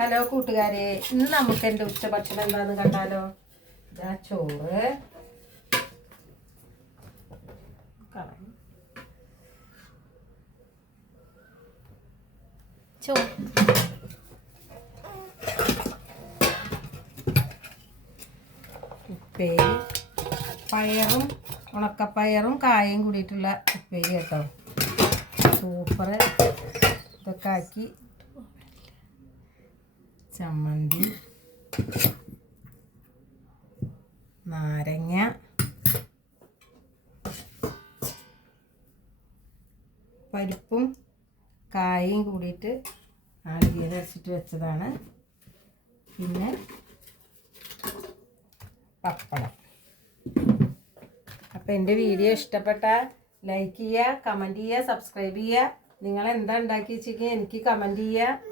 Hello കൂട്ടുകാരെ, ഇന്ന് നമുക്ക് എൻ്റെ ഉച്ചഭക്ഷണം എന്താന്ന് കണ്ടാലോ. ഇതാ ചോറ്, ഉപ്പേരി, പയറും ഉണക്കപ്പയറും കായും കൂടിയിട്ടുള്ള ഉപ്പേരി കേട്ടോ. സൂപ്പർ. ഇതൊക്കെ ആക്കി ചമ്മന്തി, നാരങ്ങ, പരിപ്പും കായും കൂടിയിട്ട് നാളികേരം അരച്ചിട്ട് വെച്ചതാണ്. പിന്നെ പപ്പടം. അപ്പോൾ എൻ്റെ വീഡിയോ ഇഷ്ടപ്പെട്ടാൽ ലൈക്ക് ചെയ്യുക, കമൻറ്റ് ചെയ്യുക, സബ്സ്ക്രൈബ് ചെയ്യുക. നിങ്ങൾ എന്താ ഉണ്ടാക്കി വെച്ചെങ്കിൽ എനിക്ക് കമൻറ്റ് ചെയ്യുക.